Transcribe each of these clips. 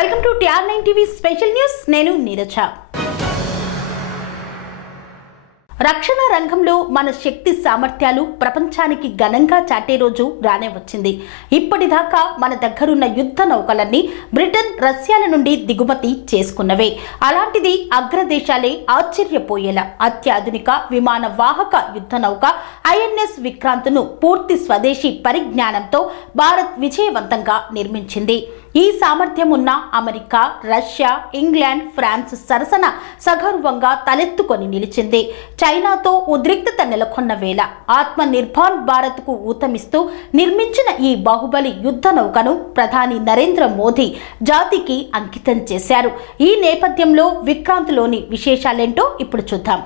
Welcome to TR9 TV special news. నేను నీరజ. రక్షణ రంగంలో మన శక్తి సామర్థ్యాలు ప్రపంచానికి ఘనంగా చాటే రోజు రానే వచ్చింది. ఇప్పటిదాకా మన దగ్గరున్న యుద్ధ నౌకలన్నీ బ్రిటన్, రష్యాల నుండి దిగుమతి చేసుకున్నవే. అలాంటిది అగ్రదేశాలే ఆశ్చర్యపోయేలా అత్యాధునిక విమాన వాహక యుద్ధ నౌక INS విక్రాంత్ను పూర్తి స్వదేశీ పరిజ్ఞానంతో భారత్ విజయవంతంగా నిర్మించింది. ఈ సామర్థ్యం ఉన్న అమెరికా, రష్యా, ఇంగ్లాండ్, ఫ్రాన్స్ సరసన సగర్వంగా తలెత్తుకొని నిలిచింది. చైనాతో ఉద్రిక్తత నెలకొన్న వేళ ఆత్మ నిర్భర్ భారత్కు ఊతమిస్తూ నిర్మించిన ఈ బాహుబలి యుద్ధ నౌకను ప్రధాని నరేంద్ర మోదీ జాతికి అంకితం చేశారు. ఈ నేపథ్యంలో విక్రాంత్లోని విశేషాలేంటో ఇప్పుడు చూద్దాం.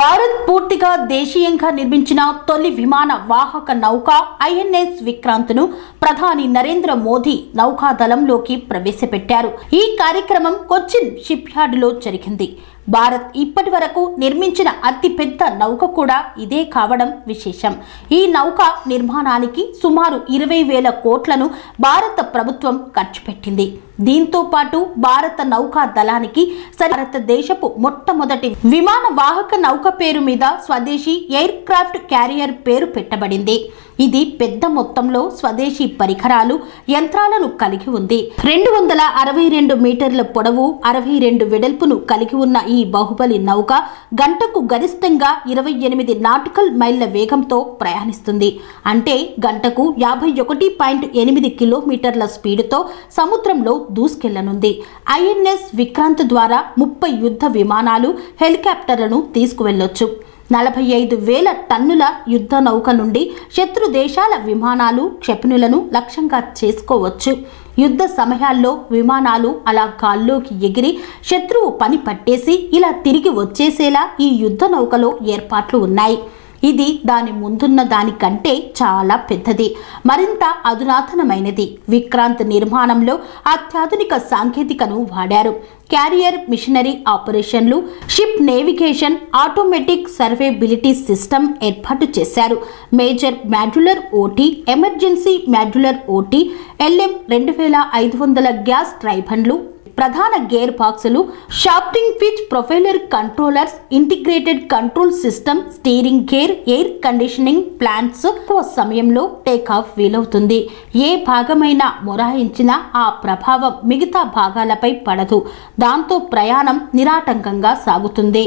భారత్ పూర్తిగా దేశీయంగా నిర్మించిన తొలి విమాన వాహక నౌక INS విక్రాంత్ను ప్రధాని నరేంద్ర మోదీ నౌకాదళంలోకి ప్రవేశపెట్టారు. ఈ కార్యక్రమం కొచ్చిన్ షిప్ యార్డులో జరిగింది. భారత్ ఇప్పటి వరకు నిర్మించిన అతిపెద్ద నౌక కూడా ఇదే కావడం విశేషం. ఈ నౌక నిర్మాణానికి సుమారు 20,000 కోట్లను భారత ప్రభుత్వం ఖర్చు పెట్టింది. దీంతో పాటు భారత నౌకా దళానికి భారతదేశపు మొట్టమొదటి విమాన వాహక నౌక పేరు మీద స్వదేశీ ఎయిర్ క్రాఫ్ట్ క్యారియర్ పేరు పెట్టబడింది. ఇది పెద్ద మొత్తంలో స్వదేశీ పరికరాలు, యంత్రాలను కలిగి ఉంది. 262 మీటర్ల పొడవు, 62 వెడల్పును కలిగి ఉన్న ఈ బాహుబలి నౌక గంటకు గరిష్టంగా 28 నాటికల్ మైళ్ల వేగంతో ప్రయాణిస్తుంది. అంటే గంటకు 51.8 కిలోమీటర్ల స్పీడుతో సముద్రంలో దూసుకెళ్లనుంది. INS విక్రాంత్ ద్వారా 30 యుద్ధ విమానాలు, హెలికాప్టర్లను తీసుకువెళ్లొచ్చు. 45,000 టన్నుల యుద్ధ నౌక నుండి శత్రు దేశాల విమానాలు, క్షిపణులను లక్ష్యంగా చేసుకోవచ్చు. యుద్ధ సమయాల్లో విమానాలు అలా గాల్లోకి ఎగిరి శత్రువు పని పట్టేసి ఇలా తిరిగి వచ్చేసేలా ఈ యుద్ధ నౌకలో ఏర్పాట్లు ఉన్నాయి. ఇది దాని ముందున్న దానికంటే చాలా పెద్దది, మరింత అధునాతనమైనది. విక్రాంత్ నిర్మాణంలో అత్యాధునిక సాంకేతికను వాడారు. క్యారియర్ మిషనరీ ఆపరేషన్లు, ship navigation, automatic survivability system ఏర్పాటు చేశారు. Major modular OT, emergency modular OT, LM 2500 gas ట్రైబన్లు, ప్రధాన గేర్ బాక్సులు, shafting pitch propeller controllers, integrated control system, steering gear, air conditioning plants సమయంలో టేకాఫ్ వీలవుతుంది. ఏ భాగమైనా మొరాయించినా ఆ ప్రభావం మిగతా భాగాలపై పడదు. దాంతో ప్రయాణం నిరాటంకంగా సాగుతుంది.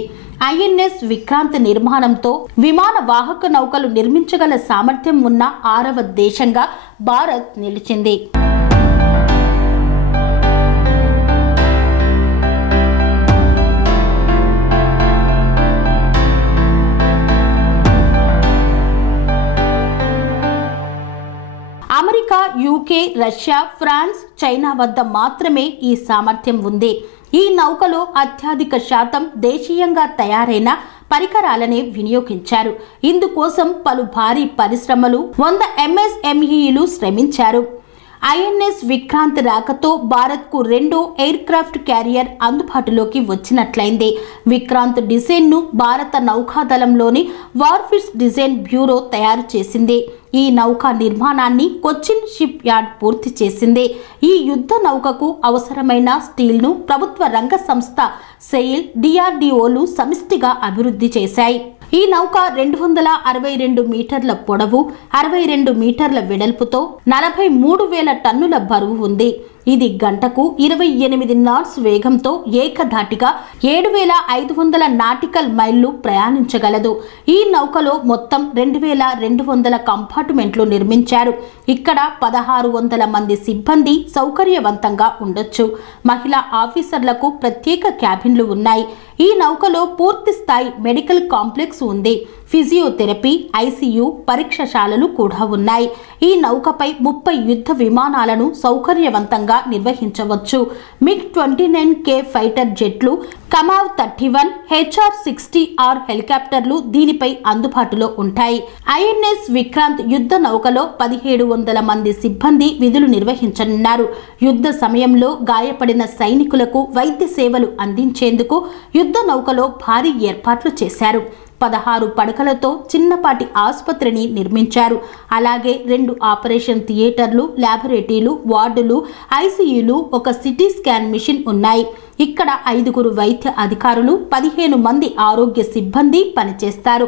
INS విక్రాంత్ నిర్మాణంతో విమాన వాహక నౌకలు నిర్మించగల సామర్థ్యం ఉన్న 6వ దేశంగా భారత్ నిలిచింది. America, UK, Russia, France, China వద్ద మాత్రమే ఈ సామర్థ్యం ఉంది. ఈ నౌకలో అత్యధిక శాతం దేశీయంగా తయారైన పరికరాలనే వినియోగించారు. ఇందుకోసం పలు భారీ పరిశ్రమలు, 100 MSMEలు శ్రమించారు. INS విక్రాంత్ రాకతో భారత్కు 2వ ఎయిర్ క్రాఫ్ట్ క్యారియర్ అందుబాటులోకి వచ్చినట్లయింది. విక్రాంత్ డిజైన్ను భారత నౌకాదళంలోని వార్ఫిష్ డిజైన్ బ్యూరో తయారు చేసింది. ఈ నౌక నిర్మాణాన్ని కొచ్చిన్ షిప్ యార్డ్ పూర్తి చేసింది. ఈ యుద్ధ నౌకకు అవసరమైన స్టీల్ను ప్రభుత్వ రంగ సంస్థ సెయిల్, DRDOలు సమిష్టిగా అభివృద్ధి చేశాయి. ఈ నౌక 262 మీటర్ల పొడవు, 62 మీటర్ల వెడల్పుతో 43,000 టన్నుల బరువు ఉంది. ఇది గంటకు 28 నాట్స్ వేగంతో ఏకధాటిగా 7,500 నాటికల్ మైళ్లు ప్రయాణించగలదు. ఈ నౌకలో మొత్తం 2,200 కంపార్ట్మెంట్లు నిర్మించారు. ఇక్కడ 1,600 మంది సిబ్బంది సౌకర్యవంతంగా ఉండొచ్చు. మహిళా ఆఫీసర్లకు ప్రత్యేక క్యాబిన్లు ఉన్నాయి. ఈ నౌకలో పూర్తి స్థాయి మెడికల్ కాంప్లెక్స్ ఉంది. ఫిజియోథెరపీ, ICU పరీక్షశాలలు కూడా ఉన్నాయి. ఈ నౌకపై 30 యుద్ధ విమానాలను సౌకర్యవంతంగా విమానాలుగా నిర్వహించవచ్చు. MiG-29K ఫైటర్ జెట్లు, కమావ్ 31, HR-60R హెలికాప్టర్లు దీనిపై అందుబాటులో ఉంటాయి. ఐఎన్ఎస్ విక్రాంత్ యుద్ధ నౌకలో 1700 మంది సిబ్బంది విధులు నిర్వహించనున్నారు. యుద్ధ సమయంలో గాయపడిన సైనికులకు వైద్య సేవలు అందించేందుకు యుద్ధ నౌకలో భారీ ఏర్పాట్లు చేశారు. 16 పడకలతో చిన్నపాటి ఆసుపత్రిని నిర్మించారు. అలాగే 2 ఆపరేషన్ థియేటర్లు, ల్యాబొరేటరీలు, వార్డులు, ఐసీయూలు, ఒక సిటీ స్కాన్ మిషన్ ఉన్నాయి. ఇక్కడ 5 వైద్య అధికారులు, 15 మంది ఆరోగ్య సిబ్బంది పనిచేస్తారు.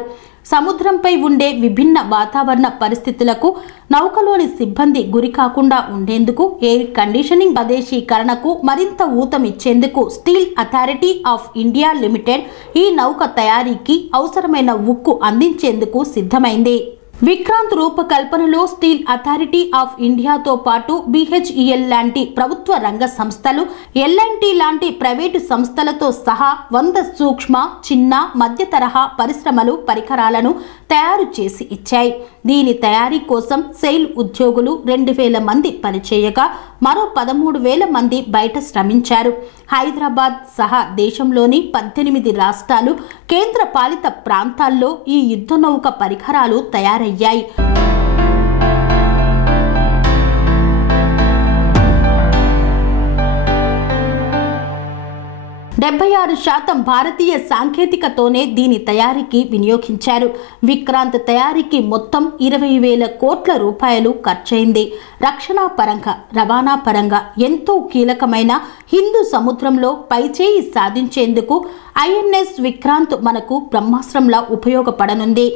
సముద్రంపై ఉండే విభిన్న వాతావరణ పరిస్థితులకు నౌకలోని సిబ్బంది గురి కాకుండా ఉండేందుకు ఎయిర్ కండిషనింగ్ స్వదేశీకరణకు మరింత ఊతమిచ్చేందుకు steel authority of India limited ఈ నౌక తయారీకి అవసరమైన ఉక్కు అందించేందుకు సిద్ధమైంది. విక్రాంత్ రూపకల్పనలో స్టీల్ అథారిటీ ఆఫ్ ఇండియాతో పాటు BHEL లాంటి ప్రభుత్వ రంగ సంస్థలు, L&T లాంటి ప్రైవేటు సంస్థలతో సహా 100 సూక్ష్మ, చిన్న, మధ్య తరహా పరిశ్రమలు పరికరాలను తయారు చేసి ఇచ్చాయి. దీని తయారీ కోసం సెయిల్ ఉద్యోగులు 2000 మంది పనిచేయగా మరో 13,000 మంది బయట శ్రమించారు. హైదరాబాద్ సహా దేశంలోని 18 రాష్ట్రాలు, కేంద్ర పాలిత ప్రాంతాల్లో ఈ యుద్ధ నౌక పరికరాలు తయారయ్యాయి. 76% భారతీయ సాంకేతికతోనే దీని తయారీకి వినియోగించారు. విక్రాంత్ తయారీకి మొత్తం 20,000 కోట్ల రూపాయలు ఖర్చయింది. రక్షణ పరంగా, రవాణా పరంగా ఎంతో కీలకమైన హిందూ సముద్రంలో పైచేయి సాధించేందుకు ఐఎన్ఎస్ విక్రాంత్ మనకు బ్రహ్మాస్త్రంలా ఉపయోగపడనుంది.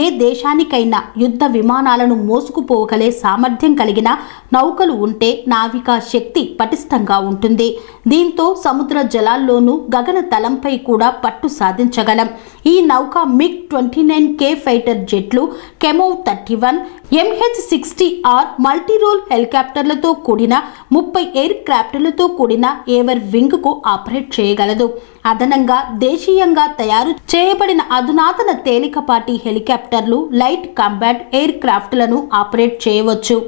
ఏ దేశానికైనా యుద్ధ విమానాలను మోసుకుపోగలే సామర్థ్యం కలిగిన నౌకలు ఉంటే నావికా శక్తి పటిష్టంగా ఉంటుంది. దీంతో సముద్ర జలాల్లోనూ గగన తలంపై కూడా పట్టు సాధించగలం. ఈ నౌక MiG-29K ఫైటర్ జెట్లు, కెమోవ్ 31, MH-60R మల్టీరోల్ హెలికాప్టర్లతో కూడిన 30 ఎయిర్ క్రాఫ్ట్లతో కూడిన ఏవర్ వింగ్ కు ఆపరేట్ చేయగలదు. అదనంగా దేశీయంగా తయారు చేయబడిన అధునాతన తేలికపాటి హెలికాప్టర్లు, లైట్ కాంబాట్ ఎయిర్ క్రాఫ్ట్లను ఆపరేట్ చేయవచ్చు.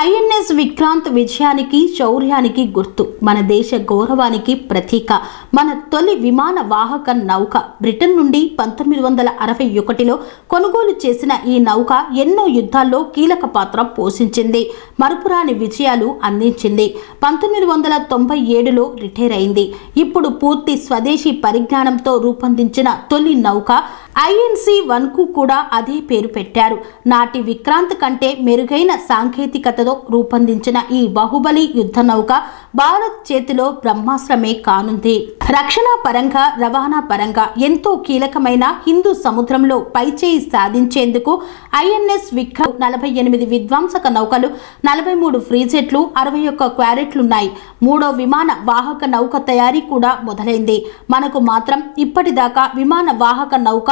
ఐఎన్ఎస్ విక్రాంత్ విజయానికి, శౌర్యానికి గుర్తు, మన దేశ గౌరవానికి ప్రతీక. మన తొలి విమాన వాహక నౌక. బ్రిటన్ నుండి 1961లో కొనుగోలు చేసిన ఈ నౌక ఎన్నో యుద్ధాల్లో కీలక పాత్ర పోషించింది. మరుపురాని విజయాలు అందించింది. 1997లో రిటైర్ అయింది. ఇప్పుడు పూర్తి స్వదేశీ పరిజ్ఞానంతో రూపొందించిన తొలి నౌక INC-1కు కూడా అదే పేరు పెట్టారు. నాటి విక్రాంత్ కంటే మెరుగైన సాంకేతికతతో రూపొందించిన ఈ బాహుబలి యుద్ధ నౌక భారత్ చేతిలో బ్రహ్మాస్త్రమే కానుంది. రక్షణ పరంగా, రవాణా పరంగా ఎంతో కీలకమైన హిందూ సముద్రంలో పైచేయి సాధించేందుకు ఐఎన్ఎస్ విక్రాంత్ 48 విధ్వంసక నౌకలు, 43 ఫ్రీజెట్లు, 61 క్వారెట్లున్నాయి. 3వ విమాన వాహక నౌక తయారీ కూడా మొదలైంది. మనకు మాత్రం ఇప్పటిదాకా విమాన వాహక నౌక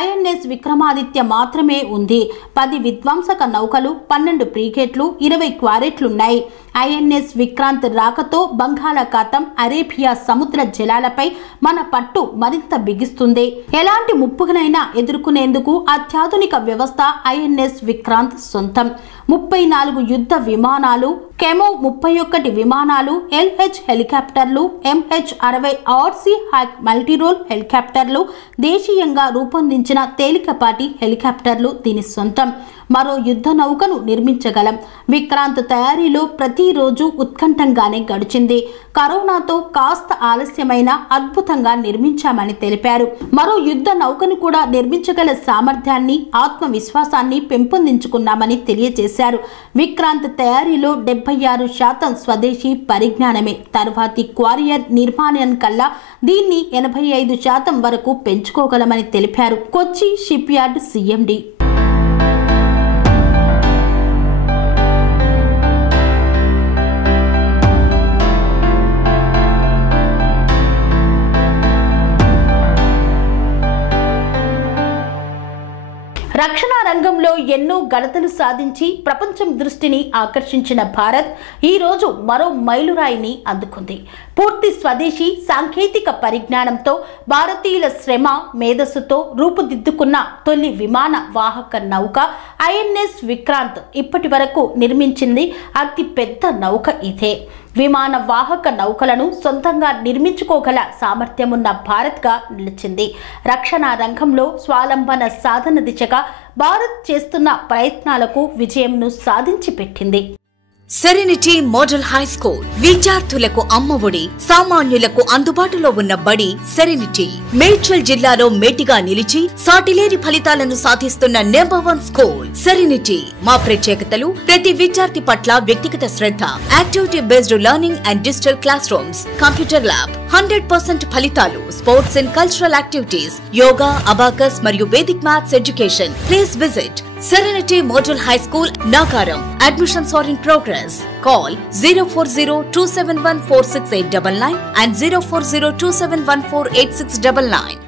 ఐఎన్ఎస్ విక్రమాదిత్య మాత్రమే ఉంది. 10 విధ్వంసక నౌకలు, 12 ఫ్రీగేట్లు, 20 క్వారెట్లున్నాయి. ఐఎన్ఎస్ విక్రాంత్ రాకతో బంగాళాఖాతం, అరేబియా సముద్ర జలాలపై మన పట్టు మరింత బిగిస్తుంది. ఎలాంటి ముప్పునైనా ఎదుర్కొనేందుకు అత్యాధునిక వ్యవస్థ ఐఎన్ఎస్ విక్రాంత్ సొంతం. 34 యుద్ధ విమానాలు, కెమోవ్ 31 విమానాలు, LH హెలికాప్టర్లు, MH-60 RC హ్యాక్ మల్టీరోల్ హెలికాప్టర్లు, దేశీయంగా రూపొందించిన తేలికపాటి హెలికాప్టర్లు దీని సొంతం. మరో యుద్ధ నౌకను నిర్మించగలం. విక్రాంత్ తయారీలో ప్రతిరోజు ఉత్కంఠంగానే గడిచింది. కరోనాతో కాస్త ఆలస్యమైన అద్భుతంగా నిర్మించామని తెలిపారు. మరో యుద్ధ నౌకను కూడా నిర్మించగల సామర్థ్యాన్ని, ఆత్మవిశ్వాసాన్ని పెంపొందించుకున్నామని తెలియజేశారు. విక్రాంత్ తయారీలో 76% స్వదేశీ పరిజ్ఞానమే. తర్వాతి క్వారియర్ నిర్మాణం కల్లా దీన్ని 85% వరకు పెంచుకోగలమని తెలిపారు కొచ్చి షిప్ యార్డ్ CMD. రక్షణ రంగంలో ఎన్నో ఘనతలు సాధించి ప్రపంచం దృష్టిని ఆకర్షించిన భారత్ ఈరోజు మరో మైలురాయిని అందుకుంది. పూర్తి స్వదేశీ సాంకేతిక పరిజ్ఞానంతో భారతీయుల శ్రమ, మేధస్సుతో రూపుదిద్దుకున్న తొలి విమాన వాహక నౌక ఐఎన్ఎస్ విక్రాంత్ ఇప్పటి వరకు నిర్మించింది అతి పెద్ద నౌక ఇదే. విమాన వాహక నౌకలను సొంతంగా నిర్మించుకోగల సామర్థ్యం ఉన్న భారత్గా నిలిచింది. రక్షణ రంగంలో స్వావలంబన సాధన దిశగా భారత్ చేస్తున్న ప్రయత్నాలకు విజయంను సాధించి పెట్టింది. సెరెనిటీ మోడల్ హై స్కూల్ విద్యార్థులకు అమ్మఒడి, సామాన్యులకు అందుబాటులో ఉన్న బడి సెరెనిటీ. మేడ్చల్ జిల్లాలో మేటిగా నిలిచి సాటిలేని ఫలితాలను సాధిస్తున్న #1 స్కూల్ సెరెనిటీ. మా ప్రత్యేకతలు ప్రతి విద్యార్థి పట్ల వ్యక్తిగత శ్రద్ధ, activity based learning and digital classrooms, computer lab, 100% ఫలితాలు, sports and cultural activities, yoga, abacus మరియు Vedic maths education. Please visit Serenity Model High School, Nagaram. Admissions are in progress. Call 040-271-46899 and 040-271-48699.